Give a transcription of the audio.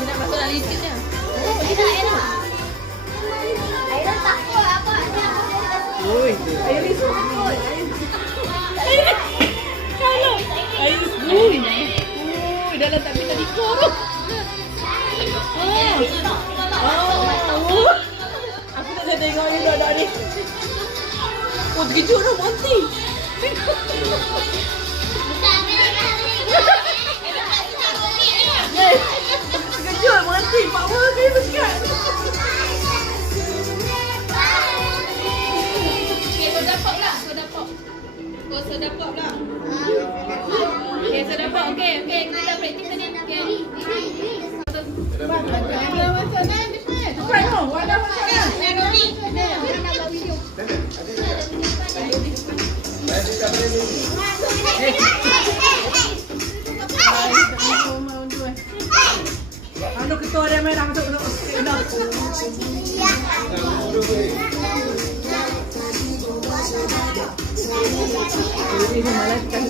Dia nak masuk dalam lift dia. Aira takut apa? Oi, air ni semua. Kalau air ui. Ui, dalam tak minta dikor. Aku tak boleh tengok ni budak ni. Oh, terkejut dah berhenti. Terkejut berhenti. Power ke dia bercakap. Sedap lah, sedap. Oh, sedap lah. Okay, sedap. Okay, kita dah praktis tadi. Okay. Macam mana ni? Bukan no, wadah macam mana? Ni. Orang nak buat video. Anu ketua dia merah untuk ini malas kan.